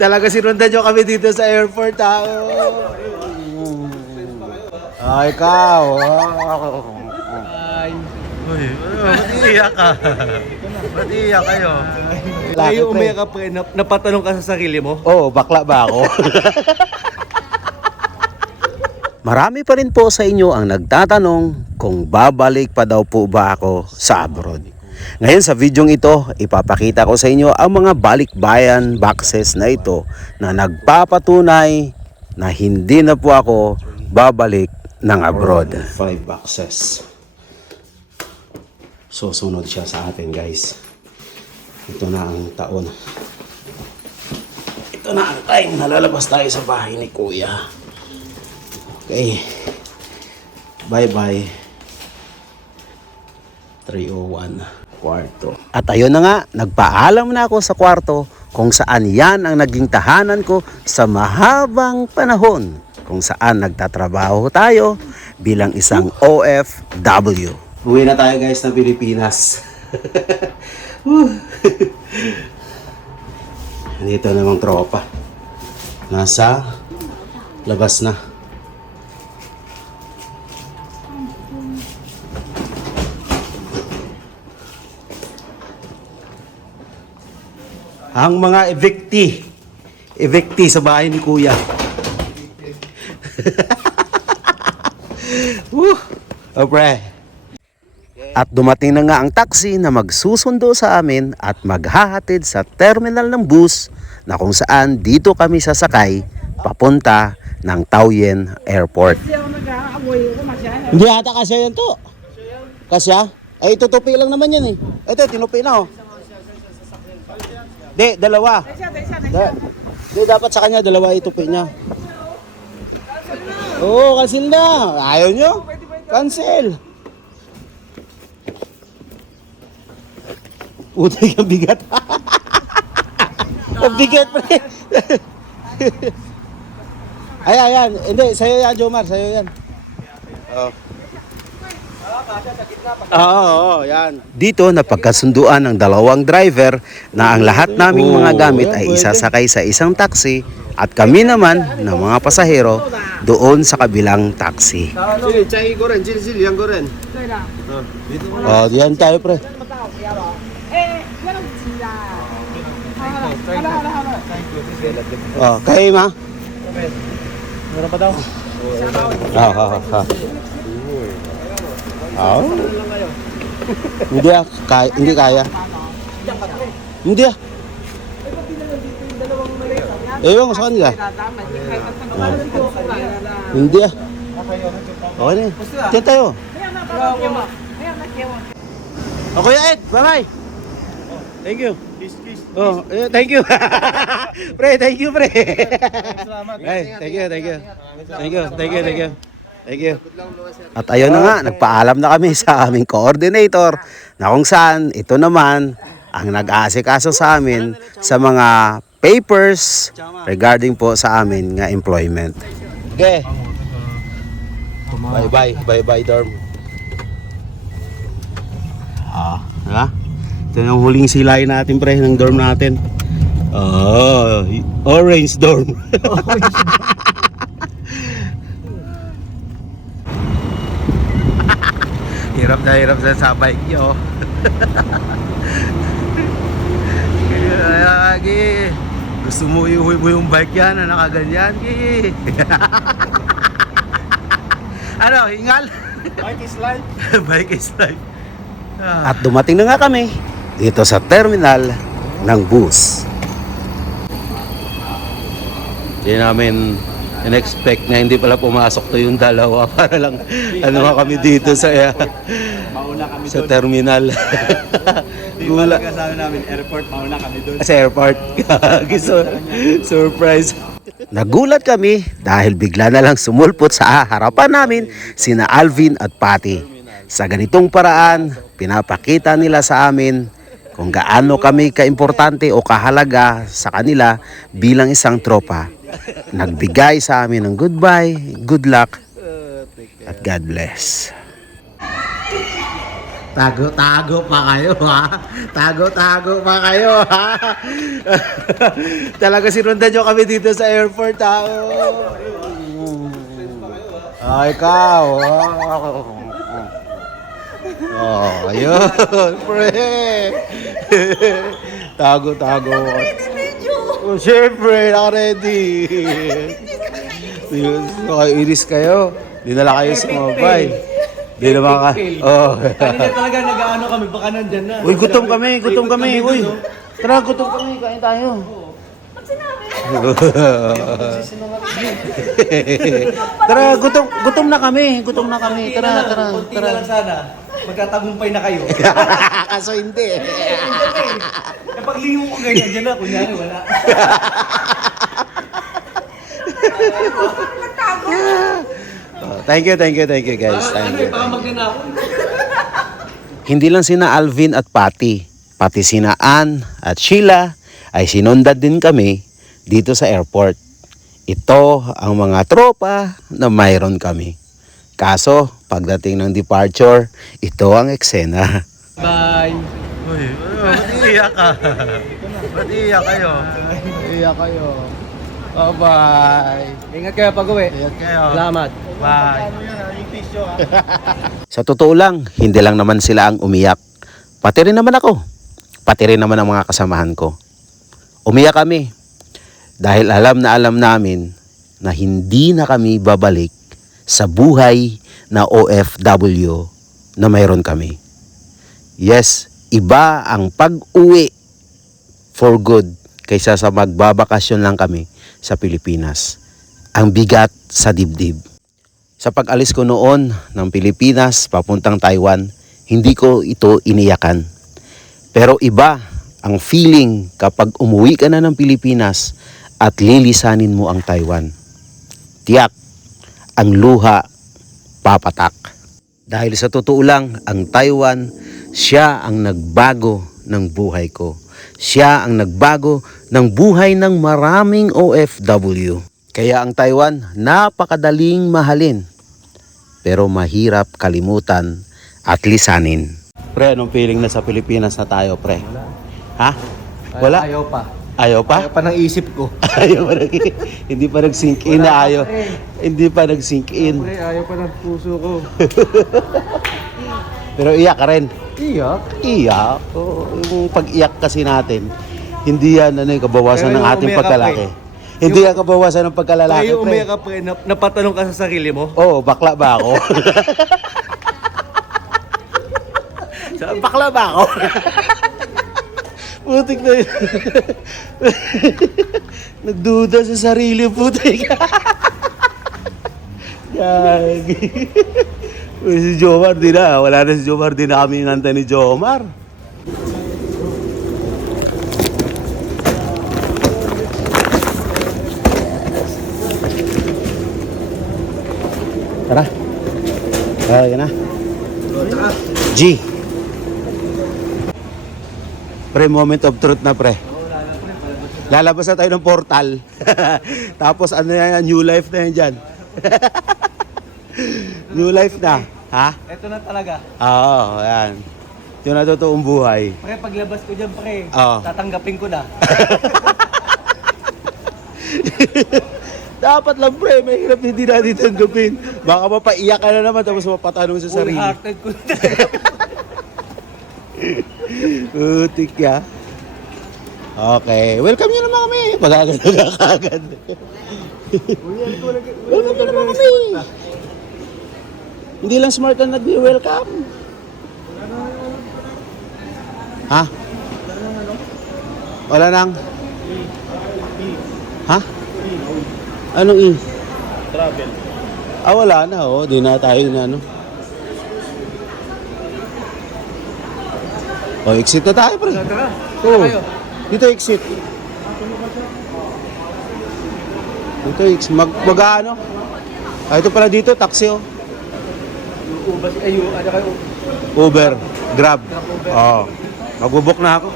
Talaga sinundan nyo kami dito sa airport, ha? Ay, ikaw. Uy, ba't iiyak ka? Ba't iiyak kayo? Laki, Ayaw pre. umiyak ka pre, napatanong ka sa sarili mo. Oo, bakla ba ako? Marami pa rin po sa inyo ang nagtatanong kung babalik pa daw po ba ako sa abroad. Ngayon sa videong ito, ipapakita ko sa inyo ang mga balikbayan boxes na ito na nagpapatunay na hindi na po ako babalik ng abroad. 5 boxes. Susunod siya sa atin, guys. Ito na ang taon. Ito na ang time na lalabas tayo sa bahay ni Kuya. Okay. Bye-bye. 3:01 kwarto. At ayun na nga, nagpaalam na ako sa kwarto kung saan yan ang naging tahanan ko sa mahabang panahon kung saan nagtatrabaho tayo bilang isang OFW. Uwi na tayo, guys, ng Pilipinas. Dito namang tropa. Nasa labas na. Ang mga evictee sa bahay ni Kuya. Woo! Oh, pre. At dumating na nga ang taxi na magsusundo sa amin at maghahatid sa terminal ng bus na kung saan dito kami sasakay papunta ng Taoyuan Airport. Hindi ata kasya yan to. Kasya? Ay, tutupi lang naman yan eh. Ito, tinupi na oh. Di, dalawa. Di, dapat sa kanya, dalawa itupi niya. Oo, cancel na. Ayaw nyo? Cancel. Utay kang bigat. Ang bigat, pre. Ayan. Hindi, sa'yo yan, Jomar. Sa'yo yan. Oo, yan. Dito napagkasunduan ng dalawang driver na ang lahat naming mga gamit ay isasakay sa isang taxi at kami naman ng mga pasahero doon sa kabilang taxi. Oh, diyan tayo, pre. Oh, kayo ma? Meron pa daw. Hindi hindi kaya. Hindi ah. Ewan ko sa kanila. Hindi ah. Okay na. Diyan tayo. Okay, Ed. Bye-bye. Thank you. Oh, thank you. Pre, thank you, pre. Hey, thank you. Thank you. At ayun na nga, nagpaalam na kami sa aming coordinator na kung saan ito naman ang nag-aasikaso sa amin sa mga papers regarding po sa amin nga employment. Okay. Bye-bye, dorm. Diba? Ito yung huling silain natin, pre, ng dorm natin. Orange dorm. Hirap na sa bike nyo. Gi, gusto mo iuwi mo yung bike yan na nakaganyan, Gi. Ano, hingal? Bike is life. Bike is life. At dumating na nga kami dito sa terminal ng bus. Hindi namin in-expect na hindi pala pumasok to yung dalawa para lang ano kami dito sa Mauna kami sa doon. terminal. Di ba lang kasama namin airport, mauna kami doon. Sa airport. Surprise. Nagulat kami dahil bigla na lang sumulpot sa harapan namin sina Alvin at Patty. Sa ganitong paraan, pinapakita nila sa amin kung gaano kami kaimportante o kahalaga sa kanila bilang isang tropa. Nagbigay sa amin ng goodbye, good luck, at God bless. Tago pa kayo, ha? Tago pa kayo, ha? Talaga sinundan nyo kami dito sa airport, ha? Ikaw. Ayun, pre. Tago. Oh, syempre, naka-ready. Nakairis kayo. Dinala kayo sa mobile. Di naman ka. Oh. Kanina talaga nag-ano kami, baka nandyan na. Uy, gutom kami. Uy, tara, gutom kami. Kain tayo. Tara, gutom na kami. Tara. Kunti na lang sana. Magkatagumpay na kayo. Kaso hindi. Eh, paglingon ko ngayon, nandyan na. Kunyari, wala. Thank you guys. Thank you. Baka magnanakon. Hindi lang sina Alvin at Patty, pati sina Ann at Sheila ay sinundan din kami dito sa airport. Ito ang mga tropa na mayroon kami. Kaso, pagdating ng departure, ito ang eksena. Bye. Uy, ba't iiyak ka? Ba't iiyak kayo? Iyak kayo. Bye-bye. Ingat kayo pag-uwi. Iyak kayo. Salamat. Bye. Sa totoo lang, hindi lang naman sila ang umiyak. Pati rin naman ako. Pati rin naman ang mga kasamahan ko. Umiyak kami. Dahil alam namin na hindi na kami babalik sa buhay na OFW na mayroon kami. Yes, iba ang pag-uwi for good kaysa sa magbabakasyon lang kami sa Pilipinas. Ang bigat sa dibdib. Sa pag-alis ko noon ng Pilipinas papuntang Taiwan, hindi ko ito iniyakan. Pero iba ang feeling kapag umuwi ka na ng Pilipinas at lilisanin mo ang Taiwan. Tiyak, ang luha papatak. Dahil sa totoo lang, ang Taiwan, siya ang nagbago ng buhay ko. Siya ang nagbago ng buhay ng maraming OFW. Kaya ang Taiwan, napakadaling mahalin. Pero mahirap kalimutan at lisanin. Pre, anong feeling na sa Pilipinas na tayo, pre? Ha? Wala? Ayaw pa. Ayaw pa? Ayaw pa ng isip ko. Ayaw pa hindi pa nag-sink in na ayaw. Hindi pa nag-sink in. Pre, ayaw pa ng puso ko. Pero iyak ka rin. Iyak? Iyak. Oo, yung pag-iyak kasi natin, hindi yan kabawasan Pero ng yung ating umiyak ka, pagkalaki. Hindi yan kabawasan ng pagkalalaki, Ayaw pre. umiyak ka, pre. Napatanong ka sa sarili mo. Oo, bakla ba ako? Bakla ba ako? Putik na yun. Nagduda sa sarili, putik. Gagi. Si Jomar, di na. Wala na si Jomar, di na kami inantay ni Jomar. Tara. Yan na. G. Pre, moment of truth na, pre. Lalabas na tayo ng portal. Tapos ano yan, new life na yan dyan. New life na. Ha? Ito na talaga. Oo, yan. Yung natutuong buhay. Pre, paglabas ko dyan, pre, Oo. tatanggapin ko na. Dapat lang, pre. Mahirap hindi natin tanggapin. Baka mapaiyak ka na naman tapos mapatanong sa sarili. Full-hearted ko na. Utik ya. Okay. Welcome nyo naman kami. Pagkagad na kagad. Welcome nyo naman kami. Hindi lang smart na nag-welcome. Ha? Wala nang? Ha? Anong E? Travel. Wala na. Oh. Di na tayo na ano. Exit na tayo, pre. Tara. Oo. Tayo. Dito exit. Dito exit. Mag-ano? Ito pala dito, taxi oh. Ubas, ano kayo? Uber. Grab. Oo. Magbubok na ako.